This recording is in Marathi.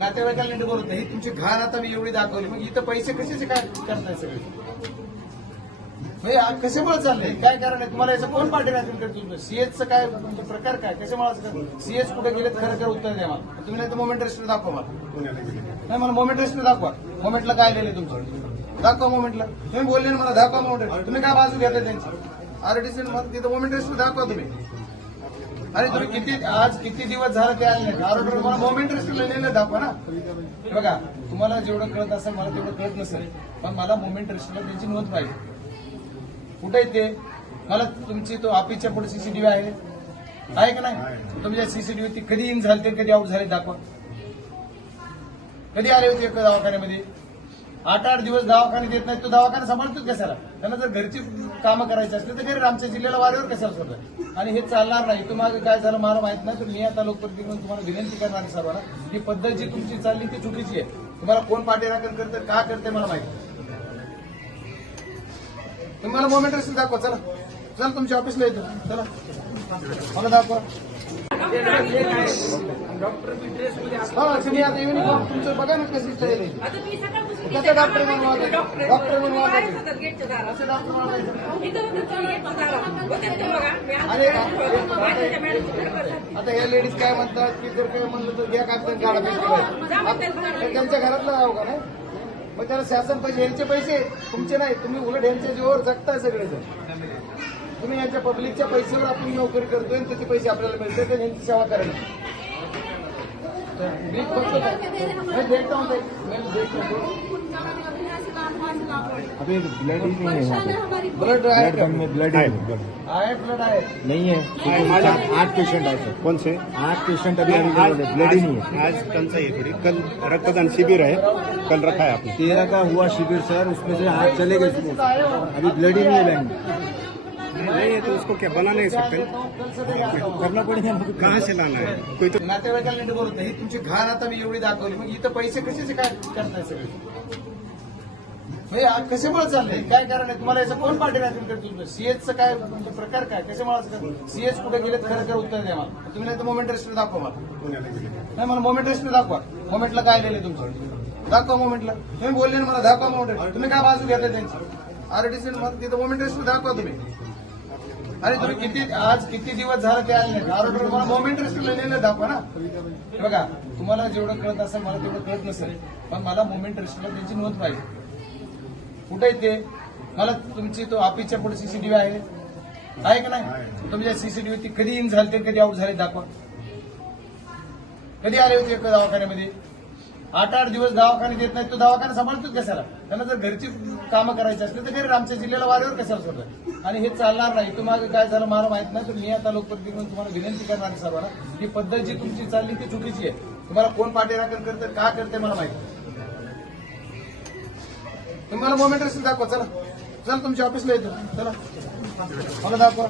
नातेवाईकाला नीट बोलत नाही. तुमची घाण आता मी एवढी दाखवली. मग इथं पैसे कशाचे काय करताय सगळे? आज कशामुळे चाललंय? काय कारण आहे? तुम्हाला याचं कोण पाठीराखण नाही तुमचं? काय तुमचे प्रकार काय? कशामुळे सीएच कुठे गेले खरं खरं उत्तर द्या मला. तुम्ही नाही तर मोमेंट रेस्टर दाखवा मला. नाही मला मोमेंट रेस्टर दाखवा. मोमेंटला काय लिहिले तुमचं? दाखवा मोमेंटला तुम्ही बोलले ना मला दाखवा मोमेंट तुम्ही काय बाजू घेता त्यांची? आरडीसी तिथं मोमेंट रेस्टर दाखवा तुम्ही. अरे तुम्ही किती आज किती दिवस झाले ते आले नाही. आरोग्य मला मोमेंट रेस्टला लिहिलं दाखवा ना. बघा तुम्हाला जेवढं कळत असेल मला तेवढं कळत नसेल पण मला मोमेंट रेस्टला त्यांची नोंद पाहिजे. कुठे आहे ते? मला तुमची तो ऑफिसच्या पुढे सीसीटीव्ही आहे. आहे का नाही? तुमच्या सीसीटीव्ही ती कधी इन झाली ते कधी आउट झाले दाखवा. कधी आले होते एका दवाखान्यामध्ये? आठ आठ दिवस दवाखाने देत नाही तो दवाखाना सांभाळतोच कशाला? त्यांना जर घरची कामं करायची असतील तर घरी आमच्या जिल्ह्याला वाऱ्यावर कशाला सोडलं आणि हे चालणार नाही. तुम्हाला काय झालं मला माहीत नाही तर मी आता लोकप्रतिनिधी तुम्हाला विनंती करणार आहे सर्वांना ही पद्धत जी तुमची चालली ती चुकीची आहे. तुम्हाला कोण पाठीराखण करतं का करते मला माहिती तुम्हाला मोमेंट असेल दाखवा चला. चला तुमच्या ऑफिसला येतो चला मला दाखवा हा तुम्ही आता युनिफॉर्म तुमचं बघा ना कशी स्टाईल आहे आता मी सकाळपासून कसं डॉक्टर म्हणून वागायचं? डॉक्टर डॉक्टर म्हणून वागायचं? बाहेर होतात गेटच्या दारात. कसं डॉक्टर म्हणायचं? इथं होतं तो गेटच्या दारात. होते ते बघा. मी आता अरे, मॅडमची. आता या लेडीज काय म्हणतात की जर काय म्हणलं तर घ्या काढा पैसे तर त्यांच्या घरातलं राहू का नाही मग त्याला शासन पैसे यांचे पैसे तुमचे नाही तुम्ही उलट यांच्या जीवावर जगताय सगळेजण तुम्ही यांच्या पब्लिकच्या पैशावर आपण नोकरी करतोय आणि त्याचे पैसे आपल्याला मिळतात आणि यांची सेवा करायला मी फक्त मैं देखता हूँ मैं देखता हूँ अभी ब्लड ही नहीं है यहाँ पे. ब्लड ब्लड में ब्लड ही ब्लड नहीं है. आठ- आठ पेशेंट आए सर कौन से? आठ पेशेंट अभी अवेलेबल है. ब्लड ही नहीं है. आज टंचाई है थोड़ी कल रक्तदान शिविर है कल रखा है आपने। तेरह का हुआ शिविर सर उसमें से आठ चले गए अभी ब्लड ही नहीं है बैंक में. नहीं है तो उसको क्या बना नहीं सकते? करना पड़ेगा हमको कहाँ से लाना है? कोई तो नातेवाईकाला नीट बोलत नाही तुमची घाण आता मी एवढी दाखवली. मग इथं पैसे कशाचे काय करताय सगळे? म्हणजे आज कशामुळे चाललंय काय कारण आहे? तुम्हाला याचं कोण पाठीराखण करतो तुमचं सीएचचं काय तुमचे प्रकार काय? कशामुळे सीएच कुठे गेले खरं खरं उत्तर द्या मला. तुम्ही नाही तर मोमेंट रेस्टर दाखवा मला. नाही मला मोमेंट रेस्टर दाखवा. मोमेंटला काय लिहिले तुमचं? दाखवा मोमेंटला तुम्ही बोलले ना मला दाखवा मोमेंट तुम्ही काय बाजू घेता त्यांची? आरडीसी तिथं मोमेंट रेस्टर दाखवा तुम्ही. अरे तुम्ही किती आज किती दिवस झालं ते आले नाही आरोग्य मला मोमेंट रेस्टला दाखवा ना. बघा तुम्हाला जेवढं कळत असेल मला तेवढं कळत नसेल पण मला मोमेंट रेस्टला त्यांची नोंद पाहिजे. कुठे येते ते? मला तुमची तो ऑफिसच्या पुढे सीसीटीव्ही आहे. आहे का नाही? तुमच्या सीसीटीव्ही ती कधी इन झाली ते कधी आउट झाले दाखवा. कधी आले होते एका दवाखान्यामध्ये? आठ आठ दिवस दवाखाने देत नाही तो दवाखाना सांभाळतोच कशाला? त्यांना जर घरची कामं करायची असली तर घरी आमच्या जिल्ह्याला वाऱ्यावर कशाला सोडलं आणि हे चालणार नाही. तुम्हाला काय झालं मला माहीत नाही तर मी आता लोकप्रतिनिधी तुम्हाला विनंती करणार आहे सर्वांना ही पद्धत जी तुमची चालली ती चुकीची आहे. तुम्हाला कोण पाठीराखण करते का करते मला माहिती तुम्हाला मोमेंट असेल दाखवा चला. चला तुमच्या ऑफिसला येतो. चला. मला दाखवा.